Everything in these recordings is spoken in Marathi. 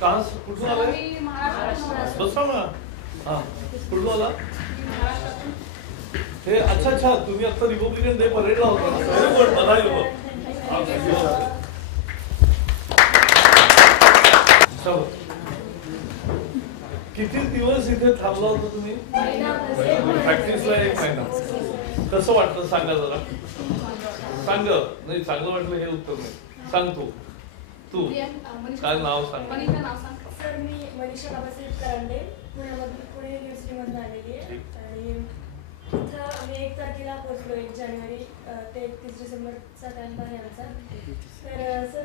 कहाँ से कुठून आलाय? बसा ना. हां कुठून आला? हे अच्छा अच्छा तुम्ही आता रिपब्लिकन डे परेडला होता ना. व्हेरी गुड बधाई हो. चलो किती दिवस इथे थांबला होता तुम्ही? प्रॅक्टिसला 1 महिना. कसं वाटतं सांगा जरा. सांग. नाही चांगलं वाटलं हे उत्तर नाही. सांग तू काय नाव सांग. सर मी मनीषा बाबासाहेब करंडे पुण्यामधून पुणे युनिव्हर्सिटीमधून आलेली आहे आणि इथं आम्ही 1 तारखेला पोहोचलो 1 जानेवारी ते 31 डिसेंबरचा टाइम आहे आमचा. तर सर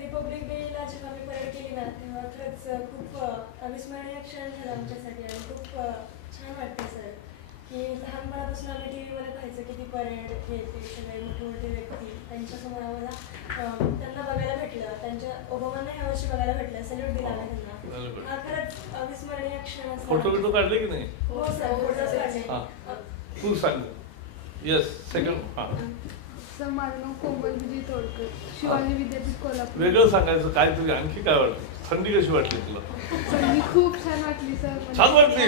रिपब्लिक डेला जेव्हा आम्ही परेड केली ना तेव्हा खरंच खूप अविस्मरणीय क्षण झाला आमच्यासाठी आणि खूप छान वाटते सर की लहानपणापासून आम्ही टी व्हीमध्ये पाहायचं की ती परेड हे ते सगळे मोठे मोठे व्यक्ती त्यांच्यासमोर आम्हाला त्यांना बघायला भेटलं. त्यांच्या ओबामांना ह्या वर्षी बघायला भेटलं. सॅल्यूट दिला त्यांना. हा खरंच अविस्मरणीय क्षण असतो. फोटो काढले की नाही? हो सर फोटो काढले. तू सांग. Yes second. हां सर माझं नाव कोमल विजय तोडकर शिवाजी विद्यापीठ कोल्हापूर. वेगळं सांगायचं काय तुझी आणखी काय वाटतं? थंडी कशी वाटली तुला? थंडी खूप छान वाटली सर. छान वाटली.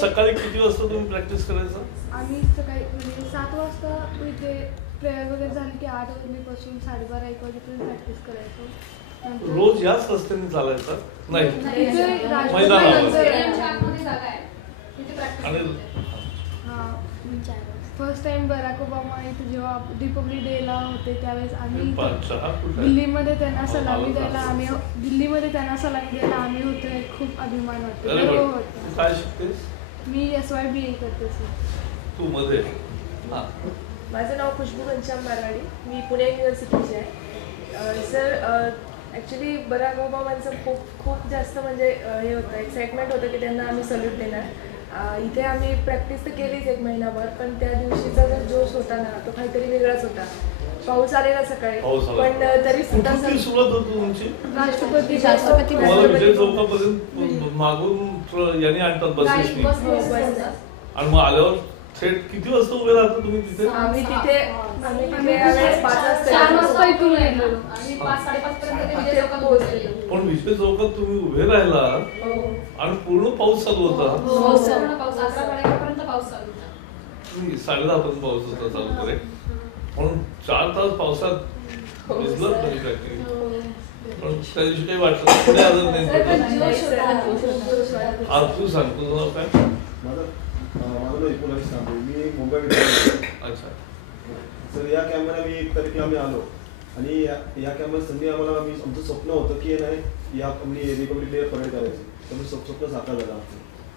सकाळी किती वाजता तुम्ही प्रॅक्टिस करायचं? आम्ही सकाळी म्हणजे 7 वाजता इथे प्रेयर वगैरे झाली की 8 वाजल्यापासून 12:30-1 वाजेपर्यंत प्रॅक्टिस करायचो. रोज याच रस्त्याने चालायचं? नाही फर्स्ट टाइम बराक ओबामा इथे जेव्हा रिपब्लिक डेला होते त्यावेळेस आम्ही दिल्लीमध्ये त्यांना सलामी द्यायला आम्ही होतो. खूप अभिमान वाटतो. काय शिकतेस? मी SYBA करते सर. तू मध्ये? माझं नाव खुशबू घनश्याम बारवाडी. मी पुणे युनिव्हर्सिटीची आहे. सर ॲक्च्युली बराक ओबामांचं खूप जास्त म्हणजे हे होतं एक्साइटमेंट होतं की त्यांना आम्ही सल्यूट देणार. इथे आम्ही प्रॅक्टिस तर केलीच 1 महिनाभर पण त्या दिवशीचा जो जोश होता ना तो काहीतरी वेगळाच होता. पाऊस आलेला सकाळी पण तरी सुद्धा सुरुवात होती तुमची? राष्ट्रपती विजय चौकापर्यंत मागून यांनी आणतात बसेस आणि मग आल्यावर थेट किती वाजता उभे राहता तुम्ही तिथे? आम्ही तिथे 4 वाजता इथून गेलो. पण विजय चौकात तुम्ही उभे राहिला आणि पूर्ण पाऊस चालू होता. 10:30 पर्यंत पाऊस होता चालू करे. म्हणून 4 तास पावसात भिजलत नाही काय. पण त्या दिवशी काही वाटलं पुढे आलं नाही. आज तू सांग तुझं नाव काय? माझं नाव एकोणास सांगतो. मी मुंबई विद्यापीठ. अच्छा सर या कॅमेरा मी 1 तारखेला आम्ही आलो आणि या कॅमेरा संधी आम्हाला आमचं स्वप्न होतं की नाही या आम्ही रिपब्लिक डे परेड करायचं. तर स्वप्न साकार झालं आमचं.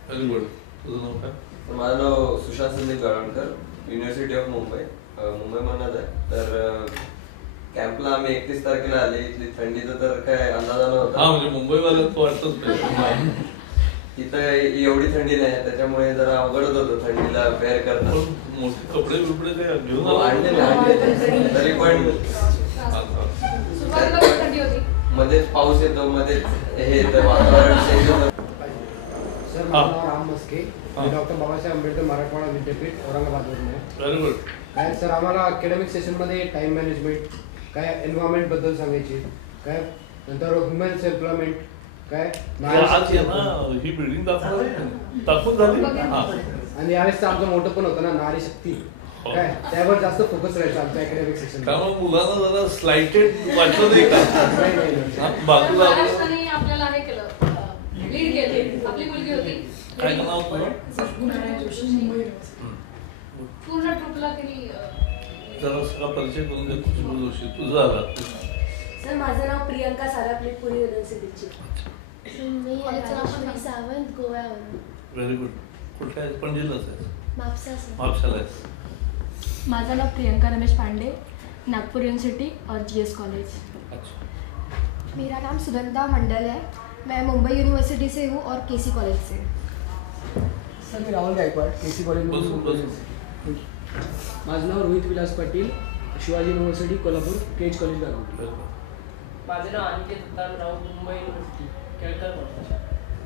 Very good. तुझं नाव काय? माझं नाव सुशांत संदीप गावणकर युनिव्हर्सिटी ऑफ मुंबई मुंबईमधूनच आहे. तर कॅम्पला आम्ही 31 तारखेला आले. इथली थंडीचा तर काय अंदाजा नव्हता. म्हणजे मुंबईवाल्यांत वाटतच इथं एवढी थंडी नाही त्याच्यामुळे जरा अवघडच होतं थंडीला फेअर करणं. मोठे कपडे बिपडे काय घेऊन आणले तरी पण मध्येच पाऊस येतो मध्येच हे येतं वातावरण चेंज होतं. सर माझं नाव राम मस्के. डॉक्टर बाबासाहेब आंबेडकर मराठवाडा विद्यापीठ औरंगाबादवरून आहे. Very good. काय सर आम्हाला अकॅडमिक सेशनमध्ये टाइम मॅनेजमेंट काय एन्व्हायरमेंट बद्दल सांगायची काय नंतर ह्युमन्स एम्प्लॉयमेंट काय ही बिल्डिंग दाखवून झाली. आणि यावेळेस आमचं मोठं पण होतं ना नारी शक्ती काय त्यावर जास्त फोकस राहायचं आमच्या अकॅडमिक सेशन. त्यामुळे मुलांना जरा स्लाइटेड वाटलं नाही का? बाजूला आपल्याला हे केलं लीड केली. आपली मुलगी होती काय नाव पूर्ण ट्रुपला केली. जरा सगळा परिचय करून दे. खुशबू जोशी तुझा आला. सर माझं नाव प्रियंका सारापली पुणे युनिव्हर्सिटीची. मी राजेश्वरी सावंत गोव्यावरून. Very good. कुठल्या पणजीलाच आहे? म्हापसाला आहे. माझं नाव प्रियंका रमेश पांडे नागपुर यूनिवर्सिटी और GS कॉलेज. अच्छा. मेरा नाम सुगंधा मंडल है. मैं मुंबई यूनिवर्सिटी से हूँ और KC कॉलेज से. सर मी राहुल गायकवाड KC कॉलेज. माझं नाव रोहित विलास पाटील शिवाजी युनिव्हर्सिटी कोल्हापूर केज कॉलेज गाव. माझे नाव अनिकेत उत्तानराव मुंबई युनिव्हर्सिटी केळकर कॉलेज.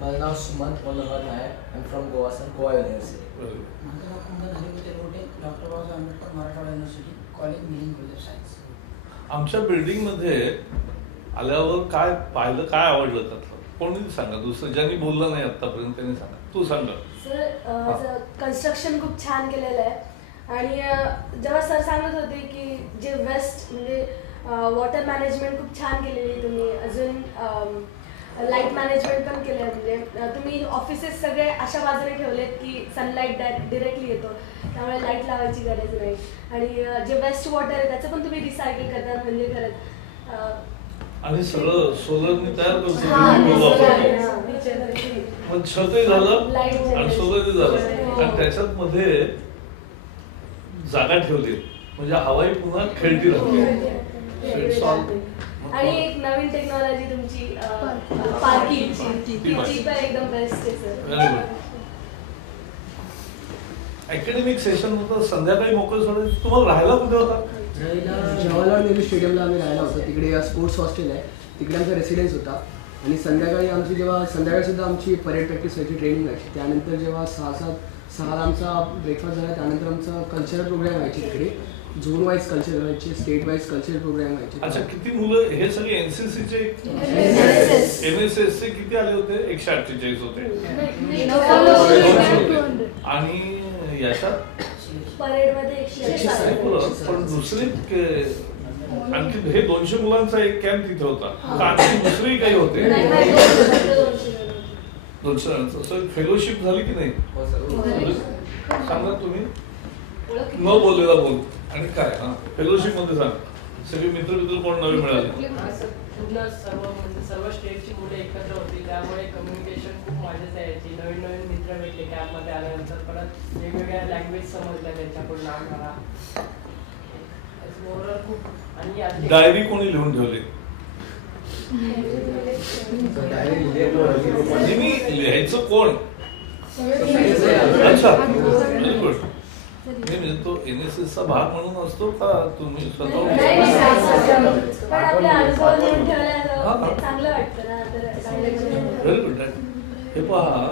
माझं नाव Sumant Manohar Nayak. I am from Goa sir, Goa university. माझं नाव Kundan Haribhute Rote, doctor Babasaheb Ambedkar Marathwada university, college Milind college of science. आमच्या बिल्डिंगमध्ये आल्यावर काय पाहिलं, काय आवडलं त्यातलं? कोणी सांगा, दुसरं ज्यांनी बोललं नाही आतापर्यंत त्यांनी सांगा. तू सांग. सर कन्स्ट्रक्शन खूप छान केलेलं आहे आणि जेव्हा सर सांगत होते की जे वेस्ट म्हणजे वॉटर मॅनेजमेंट खूप छान केलेली तुम्ही, अजून लाईट मॅनेजमेंट पण केलं आहे. म्हणजे तुम्ही ऑफिसेस सगळे अशा बाजूने ठेवलेत की सनलाईट डिरेक्टली येतो, त्यामुळे लाईट लावायची गरज नाही. आणि जे वेस्ट वॉटर आहे त्याचं पण तुम्ही रिसायकल करतात, म्हणजे खरंच. आणि सगळं सोलरनी तयार करतो, मग छतही झालं आणि सोलरही झालं. आणि त्याच्यात मध्ये जागा ठेवली म्हणजे हवाई पुन्हा खेळती राहते. आणि एक नवीन टेक्नॉलॉजी तुमची पार्किंगची, ती पण एकदम बेस्ट आहे सर. अकॅडमिक सेशन होतं, संध्याकाळी मोकळं सोडायचं. तुम्हाला राहायला कुठे होता? जवाहरलाल नेहरू स्टेडियमला आम्ही राहायला होतो. तिकडे स्पोर्ट्स हॉस्टेल आहे, तिकडे आमचा रेसिडेन्स होता. आणि संध्याकाळी आमची जेव्हा संध्याकाळी सुद्धा आमची परेड प्रॅक्टिस व्हायची, ट्रेनिंग व्हायची. त्यानंतर जेव्हा 6:30 आमचा ब्रेकफास्ट झाला, त्यानंतर आमचं कल्चरल प्रोग्राम व्हायचे. तिकडे झोन वाईज कल्चर व्हायचे, स्टेट वाईज कल्चरल प्रोग्राम व्हायचे. अच्छा, किती मुलं? हे सगळे एनसीसीचे, एनएसएसचे किती आले होते? 148 होते. आणि याच्यात परेडमध्ये 160. पण दुसरी आणखी हे 200 मुलांचा एक कॅम्प तिथे होता. आणखी दुसरी काही होते? 200 जणांचं. फेलोशिप झाली की नाही? सांगा तुम्ही. न बोललेला बोल. आणि काय फेलोशिप मध्ये सांग. सगळे मित्र कोण नवे मिळाले? पूर्ण सर्व स्टेटची मुले एकत्र होती, त्यामुळे कम्युनिकेशन खूप मजेत यायची. नवीन नवीन मित्र भेटले कॅम्पमध्ये आल्यानंतर. परत वेगवेगळ्या लँग्वेज समजल्या त्यांच्याकडून आम्हाला. खूप. आणि डायरी कोणी लिहून ठेवली? लिहायचं कोण? अच्छा, व्हेरी गुड. म्हणजे तो एनएसएसचा भाग म्हणून असतो का तुम्ही स्वतः? Very good. हे पहा,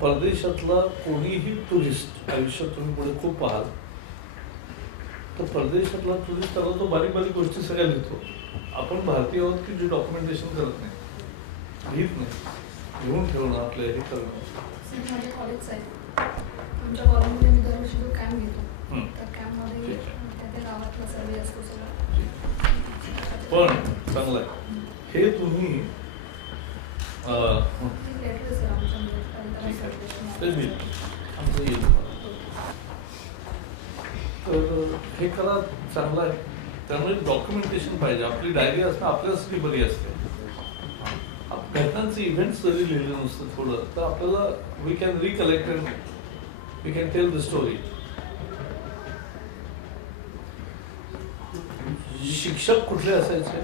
परदेशातला कोणीही टुरिस्ट आयुष्यात तुम्ही पुढे खूप पाहाल तर परदेशातला टुरिस्ट आला तो बारीक बारीक गोष्टी सगळ्या लिहितो. आपण भारतीय आहोत की जे डॉक्युमेंटेशन करत नाही, लिहित नाही. लिहून ठेवणं आपलं हे करणं. माझे कॉलेज आहे, आमच्या कॉलेजमध्ये मी दरवर्षी जो कॅम्प घेतो, त्या कॅम्पमध्ये त्या गावातला सर्वे असतो सगळं. पण चांगलं आहे हे. तुम्ही तर हे करा, चांगलं आहे. त्यामुळे डॉक्युमेंटेशन पाहिजे. आपली डायरी असणं आपल्यासाठी बरी असते. घटनांचे इव्हेंट्स जरी लिहिलं नसतं थोडं, तर आपल्याला we can recollect and we can tell the story. शिक्षक कुठले असायचे?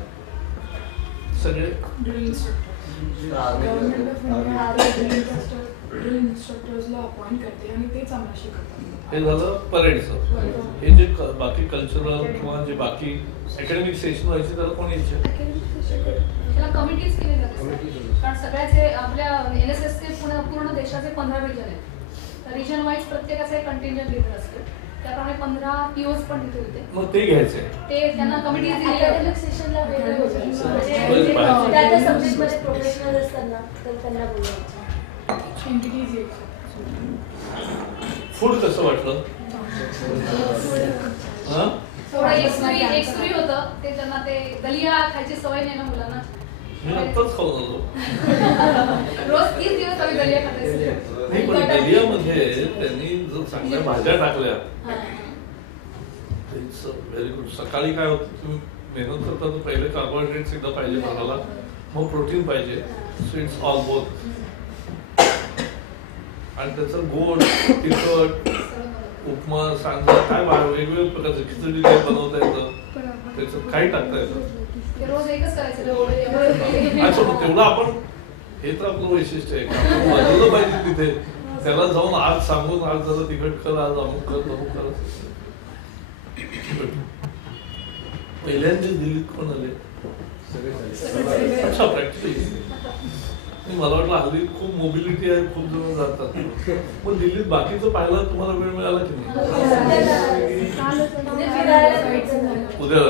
सगळे अपॉइंट करते आणि तेच आम्हाला शिकवतात. हे झालं परेडचं. हे जे बाकी कल्चरल किंवा जे बाकी अकॅडमिक सेशन व्हायचे त्याला कोण यायचे? त्याला कमिटीज केले जाते. कारण सगळ्याचे आपल्या एनएसएसचे पूर्ण देशाचे 15 रिजन आहेत. तर रिजन वाईज प्रत्येकाचा एक कंटिंजंट लीडर असतो. त्याप्रमाणे 15 पीओज पण तिथे होते. मग ते घ्यायचे, ते त्यांना कमिटीज दिलेल्या सेशनला वेगळं होतं. त्या सब्जेक्टमध्ये प्रोफेशनल असतात ना, तर त्यांना बोलायचं. फूड कसं वाटलं? थोडं एक्सरी होतं. ते त्यांना ते दलिया खायची सवय नाही ना मुलांना. मी आत्ताच खाऊन आलो. रोज 30 दिवस आम्ही दलिया खातो. नाही, पण दलियामध्ये त्यांनी जर चांगल्या भाज्या टाकल्या, इट्स व्हेरी गुड. सकाळी काय होतं, तुम्ही मेहनत करता तर पहिले कार्बोहायड्रेट्स एकदा पाहिजे भागाला, मग प्रोटीन पाहिजे. So it's all both. आणि त्याचं गोड, तिखट, उपमा, सांजा काय वेगवेगळ्या प्रकारचं खिचडी काय बनवता येतं, त्याच्यात काही टाकता येतं. रोज एकच करायचं. अच्छा, मग तेवढं आपण, हे तर आपलं वैशिष्ट्य आहे. बदललं पाहिजे तिथे. त्याला जाऊन आज सांगून, आज जरा तिखट कर, आज अमुक कर, तमुक कर. पहिल्यांदा दिल्लीत कोण आले? अच्छा, प्रॅक्टिकली मला वाटलं हल्ली खूप मोबिलिटी आहे, खूप जण जातात. मग दिल्लीत बाकीचं पाहायला तुम्हाला वेळ मिळाला की नाही? उद्या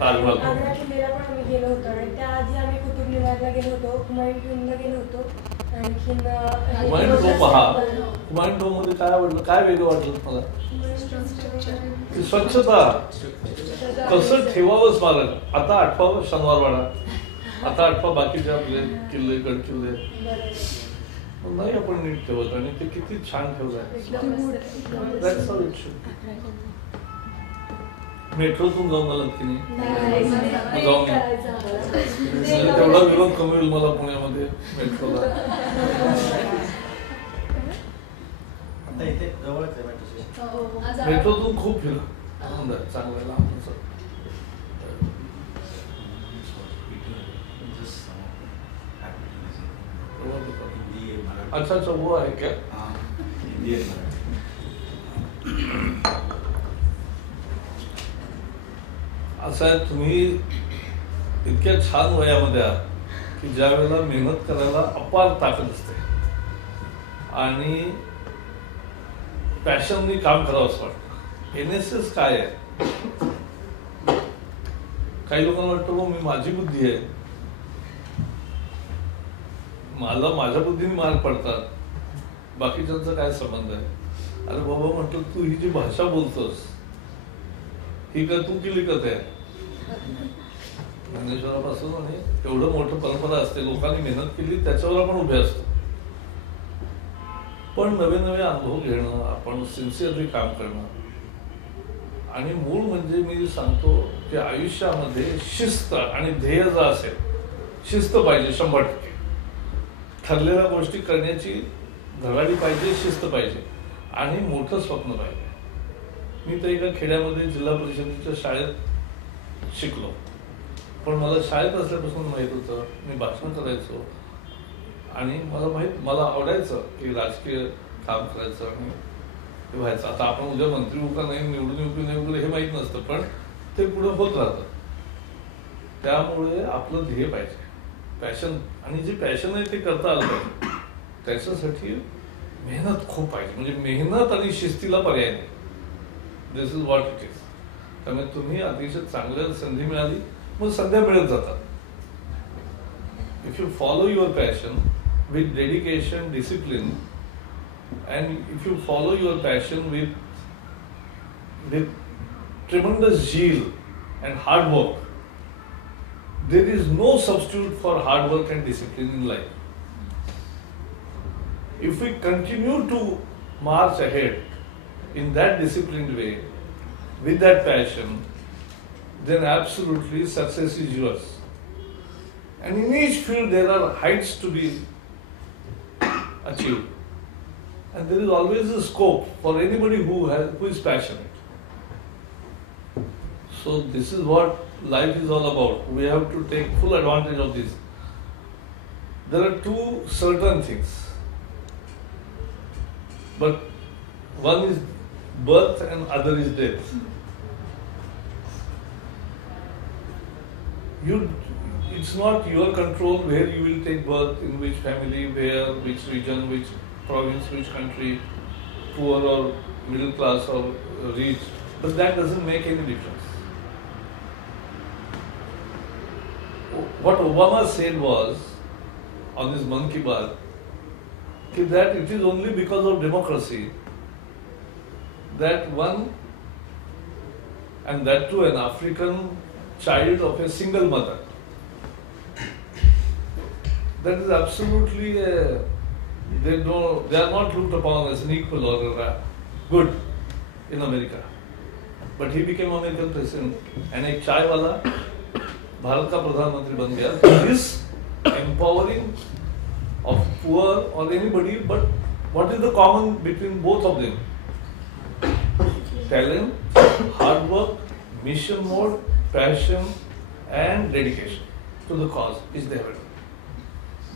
ताजमहल आग्रा किल्ल्याला पण आम्ही गेलो होतो आणि त्याआधी आम्ही कुतुब मिनारला गेलो होतो, हुमायून टॉम्बला गेलो होतो. आणखीन हुमायून टॉम्ब पहा. हुमायून टॉम्ब मध्ये काय आवडलं, काय वेगळं वाटलं मला? ती स्वच्छता, कसं ठेवावं स्मारक. आता 8वा शनिवारवाडा, आता 8वा बाकीचे आपले किल्ले गड किल्ले नाही आपण नीट ठेवत आणि ते किती छान ठेवलंय. मेट्रोतून जाऊन आलात की नाही? जाऊन तेवढा विरोध कमी होईल मला पुण्यामध्ये मेट्रोला. मेट्रोतून खूप फिर चांगलं आहे लांब. अच्छा अच्छा वो आहे क्या? असं आहे, तुम्ही इतक्या छान वयामध्ये आहात की ज्या वेळेला मेहनत करायला अपार ताकद असते आणि पॅशननी काम करावं असं वाटतं. NSS काय आहे? काही लोकांना वाटतं मी माझी बुद्धी आहे, मला माझ्या बुद्धीने मार्क पडतात, बाकीच्यांचा काय संबंध आहे? अरे बाबा म्हटलं, तू ही जी भाषा बोलतोस ही काय तू केली का? ते ज्ञानेश्वरापासून आणि एवढं मोठं परंपरा असते, लोकांनी मेहनत केली त्याच्यावर आपण उभे असतो. पण नवे नवे अनुभव घेणं, आपण सिन्सिअरली काम करणं आणि मूळ म्हणजे मी सांगतो की आयुष्यामध्ये शिस्त आणि ध्येय जर असेल, शिस्त पाहिजे 100%. ठरलेल्या गोष्टी करण्याची धडाडी पाहिजे, शिस्त पाहिजे आणि मोठं स्वप्न पाहिजे. मी तर एका खेड्यामध्ये जिल्हा परिषदेच्या शाळेत शिकलो, पण मला शाळेत असल्यापासून माहित होतं मी भाषण करायचो आणि मला आवडायचं की राजकीय काम करायचं आणि ते व्हायचं. आता आपण उद्या मंत्री होऊ का नाही, निवडून येऊ की नाही हे माहीत नसतं, पण ते पुढे होत राहतं. त्यामुळे आपलं ध्येय पाहिजे, पॅशन, आणि जे पॅशन आहे ते करता आलं पाहिजे. त्याच्यासाठी मेहनत खूप पाहिजे, म्हणजे मेहनत आणि शिस्तीला पर्याय नाही. दिस इज व्हॉट इट इज. त्यामुळे तुम्ही अतिशय चांगल्या संधी मिळाली, मग संध्या मिळत जातात. If you follow your passion with dedication, discipline, and if you follow your passion with tremendous zeal and hard work, there is no substitute for hard work and discipline in life. If we continue to march ahead in that disciplined way, with that passion, then absolutely success is yours. And in each field there are heights to be achieved. And there is always a scope for anybody who is passionate. So this is what life is all about. We have to take full advantage of this. There are two certain things, but one is birth and other is death. It's not your control where you will take birth, in which family, where, which region, which province, which country, poor or middle class or rich, but that doesn't make any difference. What Obama said was, on his Mann Ki Baat, that it is only because of democracy that one, and that too an African child of a single mother, that is absolutely they are not looked upon as an equal or good in America. But he became American president, and एक चाय वाला भारत का प्रधानमंत्री बन गया. This empowering of poor or anybody, but what is the common between both of them? Talent, hard work, mission mode, passion, and dedication to the cause is there.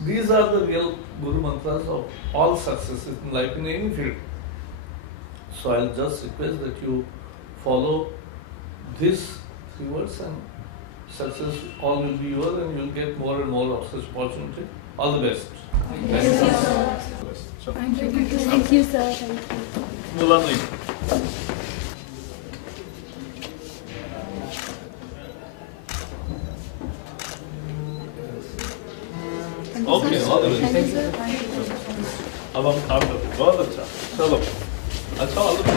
These are the real Guru mantras of all successes in life in any field. So I'll just request that you follow these 3 words and success all will be yours and you'll get more and more of such opportunity. All the best. Thank you, sir. Thank you. मुलांनी. Okay, all the best. अब हम काम करते हैं. बहुत अच्छा. चलो. अच्छा, all the best.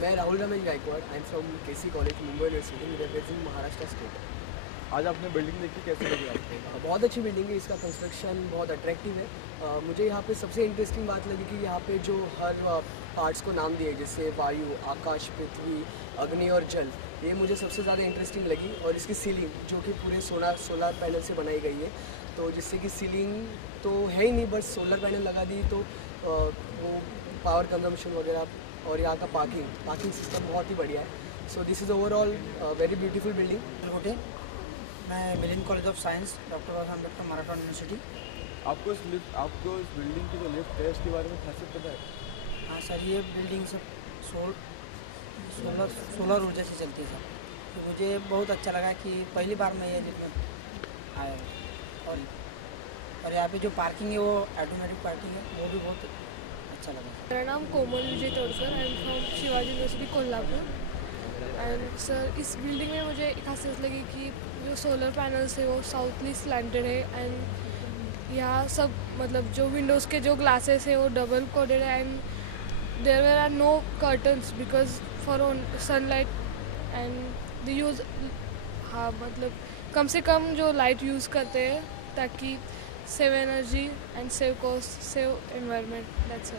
मैं Rahul Ramesh Gaikwad. I am from KC college Mumbai university. Representing Maharashtra state. आज आपने बिल्डिंग देखी, कैसे लगी आपको? बहुत अच्छी बिल्डिंग है. इसका कंस्ट्रक्शन बहुत अट्रैक्टिव है. मुझे यहाँ पे सबसे इंटरेस्टिंग बात लगी कि यहाँ पे जो हर पार्ट्स को नाम दिए, जैसे वायु, आकाश, पृथ्वी, अग्नि और जल, ये मुझे सबसे ज़्यादा इंटरेस्टिंग लगी. और इसकी सीलिंग जो कि पूरे सोलर पैनल से बनाई गई है, तो जिससे कि सीलिंग तो है ही नहीं, बस सोलर पैनल लगा दी तो वो पावर कंजम्पशन वगैरह. और यहाँ का पार्किंग सिस्टम बहुत ही बढ़िया है. So this is overall very beautiful building. मैं Milind college of science, doctor Baba Saheb Ambedkar Marathwada university. आपको इस बिल्डिंग की जो लिफ्ट है इसके बारे में खासियत पता है? हाँ सर, ये बिल्डिंग सब सोलर ऊर्जा से चलती है सर. तो मुझे बहुत अच्छा लगा कि पहली बार मैं ये लिफ्ट में आया हूँ. और यहाँ पे जो पार्किंग है वो ऑटोमेटिक पार्किंग है, वो भी बहुत अच्छा लगा. मेरा नाम कोमल विजय तोड़कर. आई am from Shivaji university Kolhapur. End sir, is building में मुझे एक खासियत लगी कि जो सोलर पैनल्स है वो साउथली स्लैंटेड है. एंड यहाँ सब मतलब जो विंडोज़ के जो ग्लासेस है वो डबल कोडेड है. And there are no curtains because for sunlight. And the use, हाँ मतलब कम से कम जो लाइट यूज़ करते हैं ताकि save energy end save cost, save environment. That's it.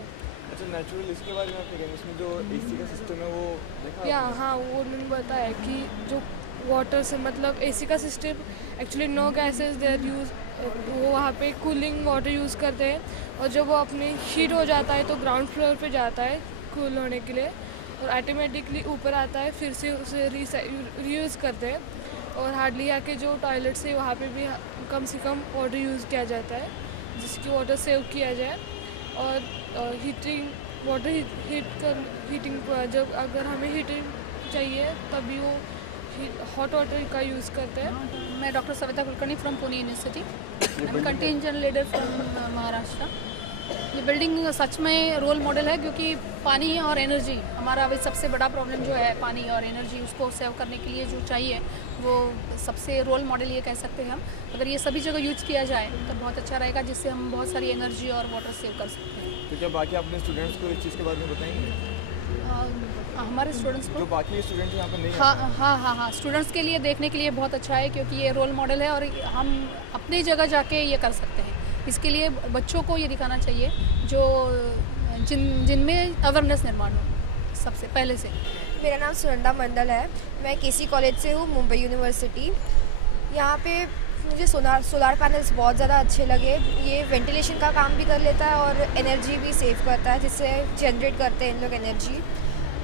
अच्छा, नेचुरल इसके बारे में आप क्या कहेंगे? इसमें जो एसी का सिस्टम है वो देखा या हाँ, वो उन्होंने बताया कि जो वाटर से मतलब एसी का system actually no gases there use, वो वहाँ पे कूलिंग वाटर यूज़ करते हैं. और जब वो अपने हीट हो जाता है तो ग्राउंड फ्लोर पे जाता है कूल होने के लिए और ऑटोमेटिकली ऊपर आता है, फिर से उसे रीयूज़ करते हैं. और हार्डली आके जो टॉयलेट्स है वहाँ पे भी कम से कम वाटर यूज़ किया जाता है जिसकी वाटर सेव किया जाए. और हीटिंग जब अगर हमें हीटिंग चाहिए तभी वो हॉट वाटर का यूज़ करते हैं. मैं doctor Savita Kulkarni from Pune university. I am contingent leader from Maharashtra. ये बिल्डिंग सच में रोल मॉडल है क्योंकि पानी और एनर्जी हमारा अभी सबसे बड़ा प्रॉब्लम जो है, पानी और एनर्जी उसको सेव करने के लिए जो चाहिए वो सबसे रोल मॉडल ये कह सकते हैं हम. अगर ये सभी जगह यूज किया जाए तो बहुत अच्छा रहेगा, जिससे हम बहुत सारी एनर्जी और वाटर सेव कर सकते हैं. तो क्या बाकी अपने स्टूडेंट्स को इस चीज़ के बारे में बताएंगे? हमारे स्टूडेंट्स को, जो बाकी स्टूडेंट्स यहाँ पर नहीं हैं, हाँ, स्टूडेंट्स के लिए देखने के लिए बहुत अच्छा है क्योंकि ये रोल मॉडल है और हम अपनी जगह जाके ये कर सकते हैं. इसके लिए बच्चों को ये दिखाना चाहिए जो जिनमें अवेयरनेस निर्माण हो सबसे पहले से. मेरा नाम सुनंदा मंडल है. मैं केसी कॉलेज से हूँ, मुंबई यूनिवर्सिटी. यहाँ पे मुझे सोलार पैनल्स बहुत ज़्यादा अच्छे लगे. ये वेंटिलेशन का काम भी कर लेता है और एनर्जी भी सेव करता है, जिससे जनरेट करते हैं इन लोग एनर्जी.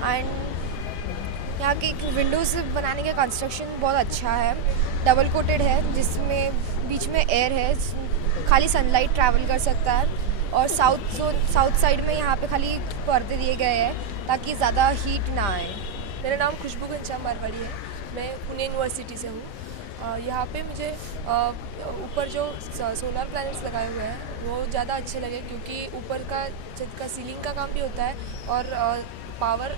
एंड यहाँ के विंडोज़ बनाने का कंस्ट्रक्शन बहुत अच्छा है, डबल कोटेड है जिसमें बीच में एयर है, खाली सनलाइट ट्रैवल कर सकता है. और साउथ साइड में यहाँ पे खाली पर्दे दिए गए हैं ताकि ज़्यादा हीट ना आए. मेरा नाम खुशबू घनश्याम मारवाड़ी है. मैं पुणे यूनिवर्सिटी से हूँ. यहाँ पे मुझे ऊपर जो सोलर पैनल्स लगाए हुए हैं वो ज़्यादा अच्छे लगे क्योंकि ऊपर का छत का सीलिंग का काम भी होता है और पावर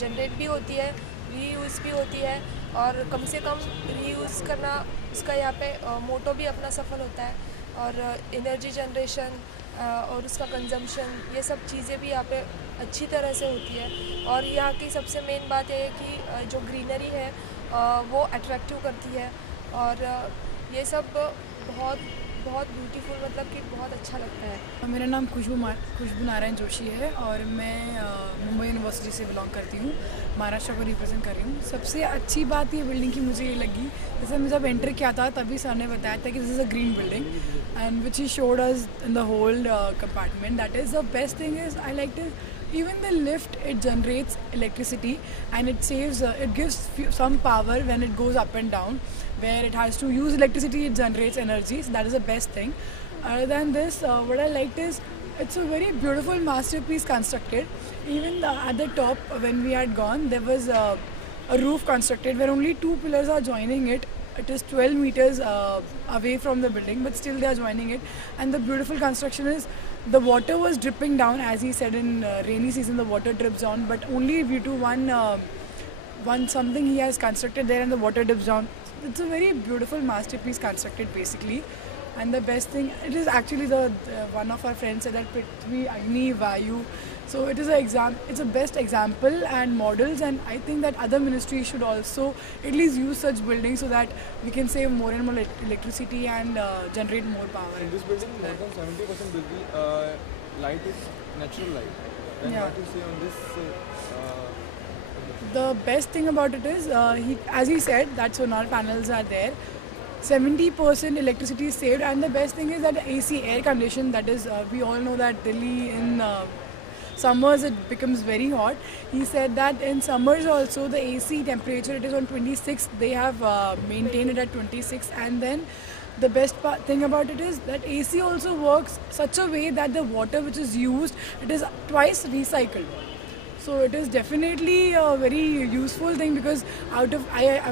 जनरेट भी होती है, रीयूज़ भी होती है. और कम से कम रीयूज़ करना उसका यहाँ पे मोटो भी अपना सफल होता है. और एनर्जी जनरेशन और उसका कंजम्पशन, ये सब चीज़ें भी यहाँ पे अच्छी तरह से होती है. और यहाँ की सबसे मेन बात यह है कि जो ग्रीनरी है वो अट्रैक्टिव करती है. और ये सब बहुत बहुत ब्यूटीफुल, मतलब कि बहुत अच्छा लगता है। मेरा नाम खुशबू नारायण जोशी है और मैं मुंबई यूनिवर्सिटी से बिलोंग करती हूँ, महाराष्ट्र को रिप्रेजेंट कर रही हूँ। सबसे अच्छी बात ये बिल्डिंग की मुझे ये लगी, जैसे मैं जब एंटर किया था तभी सर ने बताया था कि this is a green building and which he showed us in the whole compartment. That is the best thing is I like it even the lift, it generates electricity and it saves it gives some power when it goes up and down, where it has to use electricity, it generates energy, so that is the best thing. Other than this, what I liked is it's a very beautiful masterpiece constructed. Even at the top when we had gone, there was a roof constructed where only 2 pillars are joining it. It is 12 meters away from the building, but still they are joining it. And the beautiful construction is the water was dripping down, as he said, in rainy season the water drips down, but only due to one something he has constructed there and the water drips down. It's a very beautiful masterpiece constructed basically. And the best thing, it is actually the one of our friends said that Prithvi, Agni, Vayu. So it is it's a best example and models, and I think that other ministries should also at least use such buildings so that we can save more and more electricity and generate more power. In this building, more than 70% light is natural light. And Yeah. what you say on this? The best thing about it is, as he said, that solar panels are there. 70% electricity is saved, and the best thing is that AC, air condition, that is, we all know that Delhi in summers it becomes very hot. He said that in summers also the AC temperature, it is on 26, they have maintained it at 26, and then the best thing about it is that AC also works such a way that the water which is used, it is twice recycled. So it is definitely a very useful thing, because I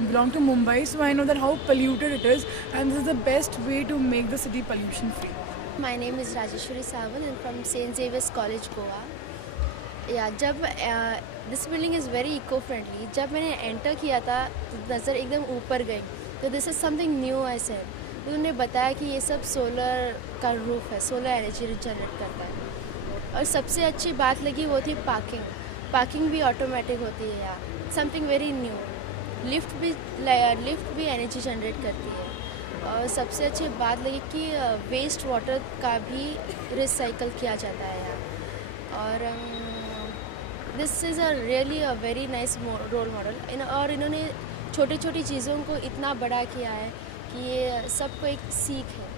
belong to Mumbai, so I know that how polluted it is, and this is the best way to make the city pollution free. My name is Rajeshwari Sawant and from St. Xavier's College, Goa. Yeah, this building is very eco-friendly. जब मैंने enter किया था तो नज़र एकदम ऊपर गई, तो this is something new I said. तो उन्होंने बताया कि ये सब सोलर का रूफ है, सोलर एनर्जी जनरेट करता है. और सबसे अच्छी बात लगी वो थी पार्किंग भी ऑटोमेटिक होती है यार, समथिंग वेरी न्यू. लिफ्ट भी एनर्जी जनरेट करती है. और सबसे अच्छी बात लगी कि वेस्ट वाटर का भी रिसाइकल किया जाता है यार. और this is a really a very nice role model. और इन्होंने छोटी छोटी चीज़ों को इतना बड़ा किया है कि ये सबको एक सीख है.